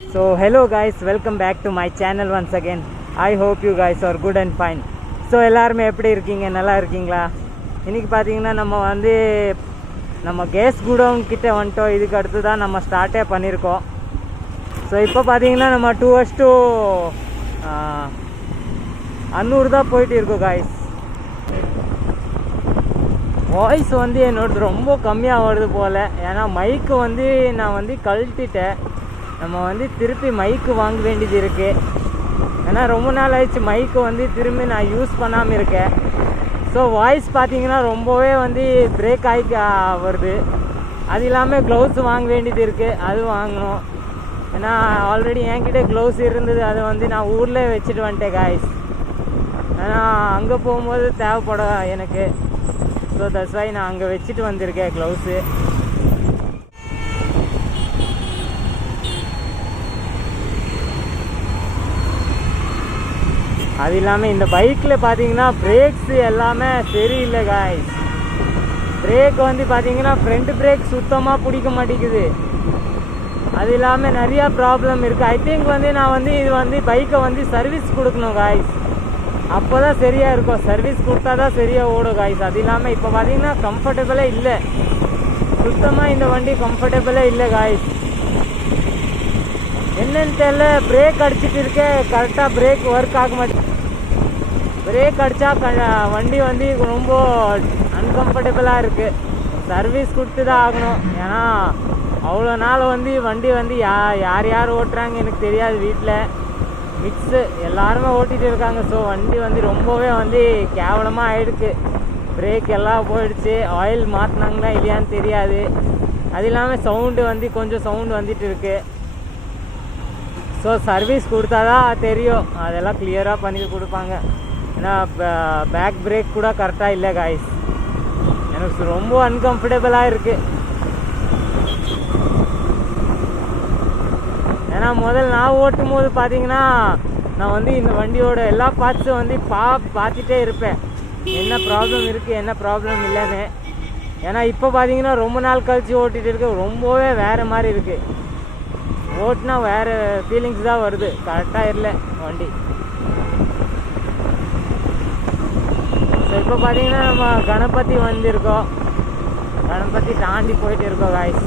So hello guys, welcome back to my channel once again. I hope you guys are good and fine. So எல்லாரும் எப்படி இருக்கீங்க? நல்லா இருக்கீங்களா? இன்னைக்கு பார்த்தீங்கன்னா நம்ம கேஸ் குடோன் கிட்ட வந்துட்டோம். இதுக்கு அடுத்து தான் நம்ம ஸ்டார்ட்டே பண்ணியிருக்கோம். ஸோ இப்போ பார்த்தீங்கன்னா நம்ம 2 to அன்னூர் தான் போயிட்டு இருக்கோம் காய்ஸ். வாய்ஸ் என்னோடது ரொம்ப கம்மியாக வருது போல். ஏன்னா மைக்கு நான் கழட்டிட்டேன். நம்ம திருப்பி மைக்கு வாங்க வேண்டியது இருக்குது. ஏன்னா ரொம்ப நாள் ஆயிடுச்சு மைக்கு திரும்பி நான் யூஸ் பண்ணாமல் இருக்கேன். ஸோ வாய்ஸ் பார்த்தீங்கன்னா ரொம்பவே பிரேக் ஆகி வருது. அது இல்லாமல் க்ளவுஸ் வாங்க வேண்டியது இருக்குது, அது வாங்கணும். ஏன்னா ஆல்ரெடி என்கிட்ட க்ளவுஸ் இருந்தது, அது நான் ஊரில் வச்சுட்டு வந்துட்டேன் காய்ஸ். ஏன்னா அங்கே போகும்போது தேவைப்படும் எனக்கு. ஸோ தட்ஸ் வை நான் அங்கே வச்சுட்டு வந்திருக்கேன் க்ளவுஸு. அது இல்லாமல் இந்த பைக்கில் பார்த்தீங்கன்னா பிரேக்ஸு எல்லாமே சரியில்லை காய்ஸ். பிரேக் பார்த்தீங்கன்னா ஃப்ரண்ட் பிரேக் சுத்தமாக பிடிக்க மாட்டேங்குது. அது இல்லாமல் நிறையா ப்ராப்ளம் இருக்குது. ஐ திங்க் நான் இது பைக்கை சர்வீஸ் கொடுக்கணும் காய்ஸ். அப்போ தான் சரியாக இருக்கும். சர்வீஸ் கொடுத்தா தான் சரியாக ஓடும் காய்ஸ். அது இல்லாமல் இப்போ பார்த்தீங்கன்னா கம்ஃபர்டபுளே இல்லை, சுத்தமாக இந்த வண்டி கம்ஃபர்டபுளே இல்லை காய்ஸ். என்னன்னு தெரியல, பிரேக் அடிச்சுட்டு இருக்கேன், கரெக்டாக பிரேக் ஒர்க் ஆக மாட்டேன். பிரேக் அடித்தா வண்டி ரொம்ப அன்கம்ஃபர்டபுளாக இருக்குது. சர்வீஸ் கொடுத்து தான் ஆகணும். ஏன்னா அவ்வளோ நாள் வண்டி யார் ஓட்டுறாங்க எனக்கு தெரியாது. வீட்டில் மிக்ஸு எல்லாருமே ஓட்டிகிட்டு இருக்காங்க. ஸோ வண்டி ரொம்பவே கேவலமாக ஆகிடுக்கு. பிரேக் எல்லாம் போயிடுச்சு. ஆயில் மாற்றினாங்களா இல்லையான்னு தெரியாது. அது இல்லாமல் சவுண்டு கொஞ்சம் சவுண்டு வந்துட்டு இருக்கு. ஸோ சர்வீஸ் கொடுத்தா தான் தெரியும். அதெல்லாம் கிளியராக பண்ணி கொடுப்பாங்க. ஏன்னா பேக் பிரேக் கூட கரெக்டாக இல்லை காய்ஸ். எனக்கு ரொம்ப அன்கம்ஃபர்டபுளாக இருக்குது. ஏன்னா முதல் நான் ஓட்டும் போது பார்த்தீங்கன்னா நான் இந்த வண்டியோட எல்லா பார்ட்ஸும் பார்த்துட்டே இருப்பேன், என்ன ப்ராப்ளம் இருக்குது என்ன ப்ராப்ளம் இல்லைன்னு. ஏன்னா இப்போ பார்த்தீங்கன்னா ரொம்ப நாள் கழித்து ஓட்டிகிட்டு இருக்கு, ரொம்பவே வேறு மாதிரி இருக்குது. ஓட்டுனா வேறு ஃபீலிங்ஸ் தான் வருது, கரெக்டாக இல்லை வண்டி. ஸோ இப்போ பார்த்தீங்கன்னா நம்ம கணபதி வந்திருக்கோம். கணபதி தாண்டி போயிட்டு இருக்கோம் காய்ஸ்.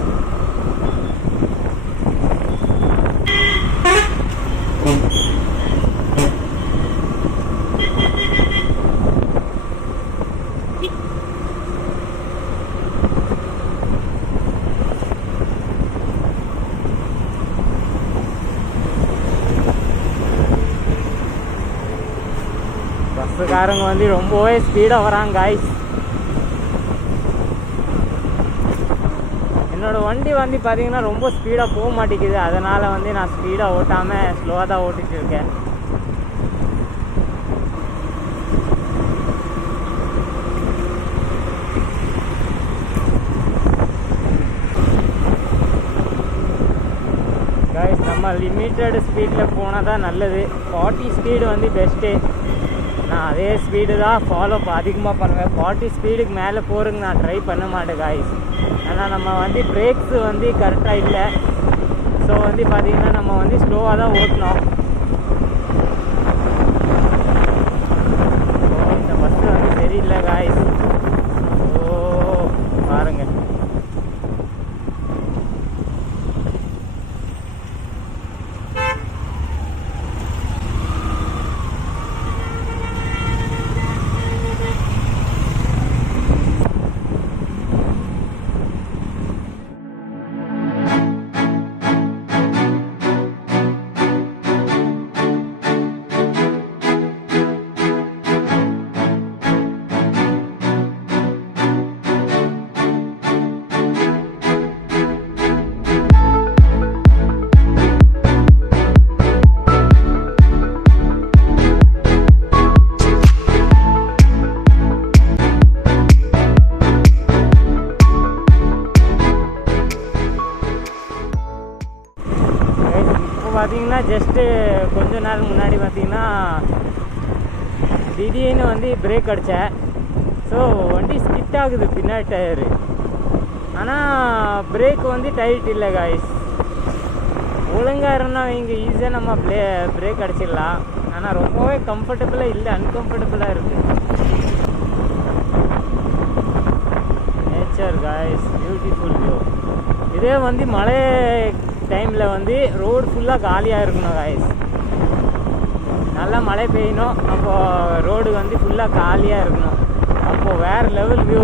பஸ்ஸுக்காரங்க ரொம்பவே ஸ்பீடாக வராங்க காய்ஸ். என்னோடய வண்டி பார்த்தீங்கன்னா ரொம்ப ஸ்பீடாக போக மாட்டேங்குது. அதனால் நான் ஸ்பீடாக ஓட்டாமல் ஸ்லோவாக தான் ஓட்டிகிட்டு இருக்கேன். காய்ஸ் நம்ம லிமிட்டட் ஸ்பீடில் போனால் தான் நல்லது. 40 ஸ்பீடு பெஸ்ட்டு. நான் அதே ஸ்பீடு தான் ஃபாலோ அதிகமாக பண்ணுவேன். 40 ஸ்பீடுக்கு மேலே போகிறதுக்கு நான் ட்ரை பண்ண மாட்டேன் காய்ஸ். ஏன்னா நம்ம பிரேக்ஸு கரெக்டாக இல்லை. ஸோ பார்த்திங்கன்னா நம்ம ஸ்லோவாக தான் ஓட்டணும். இந்த பஸ்ஸு சரியில்லை காய்ஸ். ஓ பாருங்கள், பார்த்தீங்கன்னா ஜஸ்ட்டு கொஞ்ச நேரம் முன்னாடி பார்த்தீங்கன்னா திடீர்னு பிரேக் அடித்தேன். ஸோ வண்டி ஸ்கிட் ஆகுது பின்னாடி டயரு. ஆனால் பிரேக் டைட் இல்லை காய்ஸ். ஒழுங்காக இருந்தால் இங்கே ஈஸியாக நம்ம பிரேக் அடிச்சிடலாம். ஆனால் ரொம்பவே கம்ஃபர்டபுளாக இல்லை, அன்கம்ஃபர்டபுளாக இருக்குது. Nature guys, beautiful view. இதே வந்து மழை டைமில் வந்து ரோடு ஃபுல்லாக காலியாக இருக்கணும் காய்ஸ். நல்லா மழை பெய்யணும், அப்போது ரோடு வந்து ஃபுல்லாக காலியாக இருக்கணும். அப்போது வேறு லெவல் வியூ.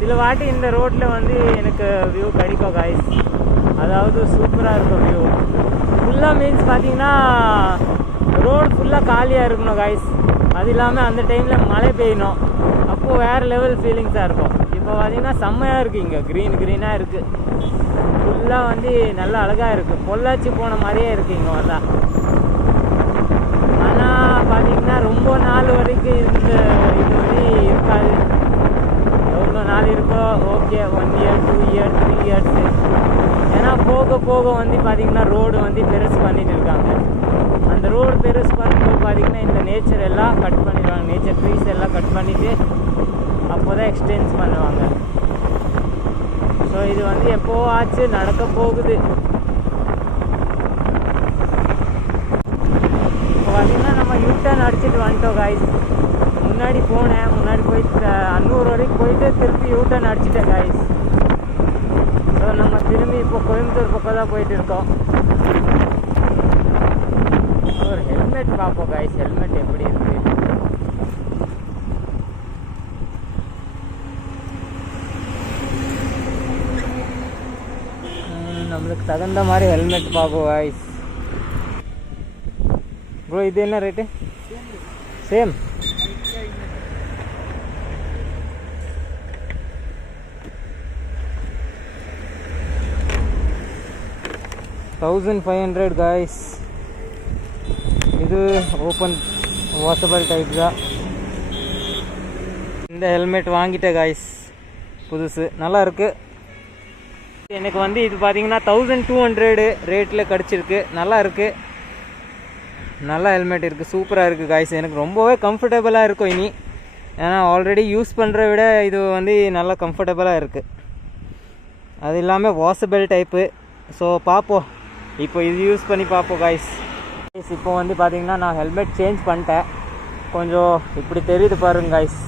சில வாட்டி இந்த ரோட்டில் வந்து எனக்கு வியூ கிடைக்கும் காய்ஸ். அதாவது சூப்பராக இருக்கும் வியூ. ஃபுல்லாக மீன்ஸ் பார்த்தீங்கன்னா ரோடு ஃபுல்லாக காலியாக இருக்கணும் காய்ஸ். அது இல்லாமல் அந்த டைமில் மழை பெய்யணும், அப்போது வேறு லெவல் ஃபீலிங்ஸாக இருக்கும். இப்போ பார்த்தீங்கன்னா செம்மையாக இருக்குது, இங்கே க்ரீனாக இருக்குது. ஃபுல்லாக வந்து நல்லா அழகாக இருக்குது. பொள்ளாச்சி போன மாதிரியே இருக்குது இங்கே வந்தால். ஆனால் பார்த்தீங்கன்னா ரொம்ப நாள் வரைக்கும் இந்த இது வந்து இருக்காது. எவ்வளோ நாள் இருக்கோ ஓகே, 1 இயர் 2 இயர் 3 இயர்ஸு. ஏன்னா போக போக வந்து பார்த்திங்கன்னா ரோடு வந்து பெருசு பண்ணிட்டு இருக்காங்க. அந்த ரோடு பெருசு பண்ணும்போது பார்த்திங்கன்னா இந்த நேச்சர் எல்லாம் கட் பண்ணிடுவாங்க. நேச்சர் ட்ரீஸ் எல்லாம் கட் பண்ணிவிட்டு அப்போ தான் எக்ஸ்டென்ஸ் பண்ணுவாங்க. ஸோ இது வந்து எப்போ ஆச்சு நடக்க போகுது. இப்போ பார்த்திங்கன்னா நம்ம யூட்டர்ன் அடிச்சுட்டு வந்துட்டோம் காய்ஸ். முன்னாடி போனேன், முன்னாடி போயிட்டு அன்னூர் வரைக்கும் போயிட்டு திருப்பி யூட்டர்ன் அடிச்சிட்டேன் காய்ஸ். ஸோ நம்ம திரும்பி இப்போ கோயம்புத்தூர் பக்கம் தான் போயிட்டு இருக்கோம். ஒரு ஹெல்மெட் பார்ப்போம் காய்ஸ், ஹெல்மெட் எப்படி இருக்குது. நம்மளுக்கு தகுந்த மாதிரி ஹெல்மெட் பார்ப்போம் காய்ஸ். ப்ரோ இது என்ன ரேட்டு? சேம். $1500 காய்ஸ். இது ஓப்பன் வாஷபிள் டைப் தான். இந்த ஹெல்மெட் வாங்கிட்டேன் காய்ஸ், புதுசு, நல்லா இருக்குது. எனக்கு வந்து இது பார்த்தீங்கன்னா 1200 ரேட்டில் கிடச்சிருக்கு. நல்லா இருக்குது, நல்ல ஹெல்மெட் இருக்குது, சூப்பராக இருக்குது காய்ஸ். எனக்கு ரொம்பவே கம்ஃபர்டபுளாக இருக்கும் இனி. ஏன்னா ஆல்ரெடி யூஸ் பண்ணுற விட இது வந்து நல்லா கம்ஃபர்டபுளாக இருக்குது. அது இல்லாமல் வாஷபிள் டைப்பு. ஸோ பார்ப்போம், இப்போ இது யூஸ் பண்ணி பார்ப்போம் காய்ஸ். இப்போ வந்து பார்த்திங்கன்னா நான் ஹெல்மெட் சேஞ்ச் பண்ணிட்டேன். கொஞ்சம் இப்படி தெரியுது பாருங்க காய்ஸ்,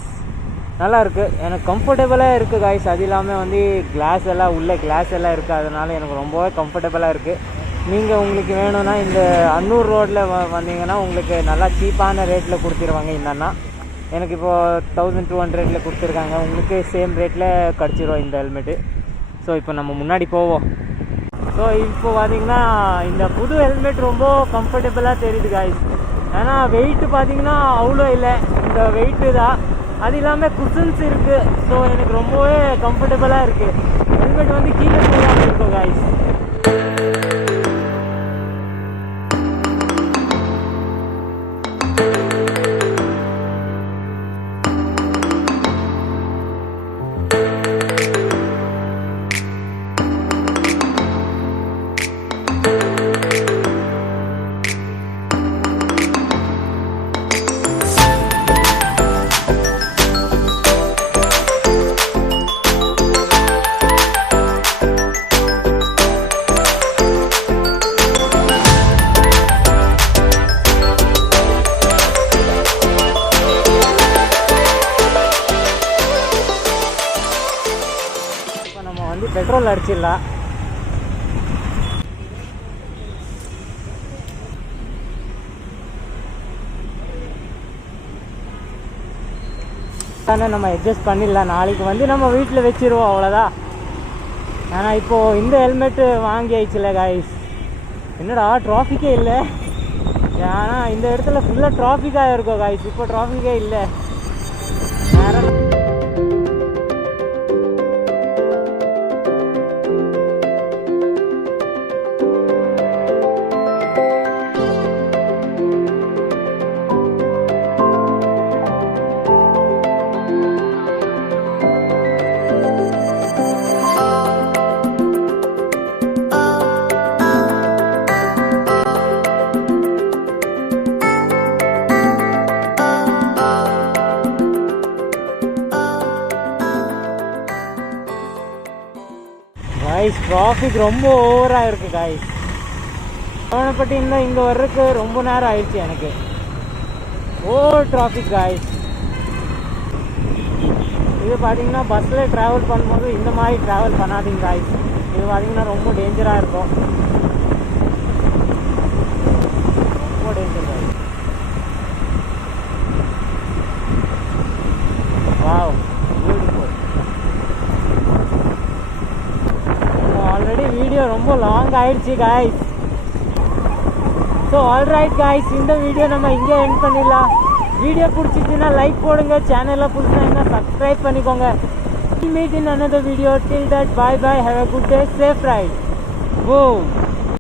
நல்லா இருக்குது, எனக்கு கம்ஃபர்டபுளாக இருக்குது காய்ஸ். அது இல்லாமல் வந்து கிளாஸ் எல்லாம் உள்ளே கிளாஸ் எல்லாம் இருக்குது, அதனால் எனக்கு ரொம்பவே கம்ஃபர்டபுளாக இருக்குது. நீங்கள் உங்களுக்கு வேணும்னா இந்த அன்னூர் ரோட்டில் வந்தீங்கன்னா உங்களுக்கு நல்லா சீப்பான ரேட்டில் கொடுத்துருவாங்க. இந்த அண்ணா எனக்கு இப்போது 1200 கொடுத்துருக்காங்க. உங்களுக்கு சேம் ரேட்டில் கிடச்சிரும் இந்த ஹெல்மெட்டு. ஸோ இப்போ நம்ம முன்னாடி போவோம். ஸோ இப்போ பார்த்திங்கன்னா இந்த புது ஹெல்மெட் ரொம்ப கம்ஃபர்டபுளாக தெரியுது காய்ஸ். ஏன்னா வெயிட்டு பார்த்திங்கன்னா அவ்வளோ இல்லை, இந்த வெயிட்டு தான். அது இல்லாமல் குஷன்ஸ் இருக்குது. ஸோ எனக்கு ரொம்பவே கம்ஃபர்டபுளாக இருக்குது. ஹெல்மெட் வந்து கீழே போகாமல் இருக்கும் காய்ஸ். பெட்ரோல் அடிச்சிடலாம். தானே நம்ம அட்ஜஸ்ட் பண்ணிடலாம். நாளைக்கு வந்து நம்ம வீட்டில் வச்சிருவோம், அவ்வளோதான். ஆனால் இப்போது இந்த ஹெல்மெட்டு வாங்கி ஆயிடுச்சுல காய்ஸ். என்னடா டிராஃபிக்கே இல்லை. ஏன்னா இந்த இடத்துல ஃபுல்லாக டிராஃபிக்காக இருக்கும் காய்ஸ். இப்போ டிராஃபிக்கே இல்லை. நேரம் காய்ஸ், டிராஃபிக் ரொம்ப ஓவராக இருக்குது காய்ஸ். கோவனப்பட்டியில் இங்கே வர்றதுக்கு ரொம்ப நேரம் ஆயிடுச்சு எனக்கு. ஓ டிராஃபிக் காய்ஸ். இது பார்த்தீங்கன்னா பஸ்ஸில் ட்ராவல் பண்ணும்போது இந்த மாதிரி ட்ராவல் பண்ணாதீங்க காய்ஸ். இது பார்த்தீங்கன்னா ரொம்ப டேஞ்சராக இருக்கும். ரொம்ப danger guys. Wow beautiful. Already video ரொம்ப லாங் ஆயிடுச்சு காய்ஸ். ஸோ ஆல்ரைட் காய்ஸ், இந்த வீடியோ நம்ம இங்கே எண்ட் பண்ணிடலாம். வீடியோ பிடிச்சிச்சுன்னா லைக் போடுங்க, சேனலில் புதுசாக சப்ஸ்கிரைப் பண்ணிக்கோங்க. Meet in another video. Till that, bye bye, have a good day, safe ride. Boom.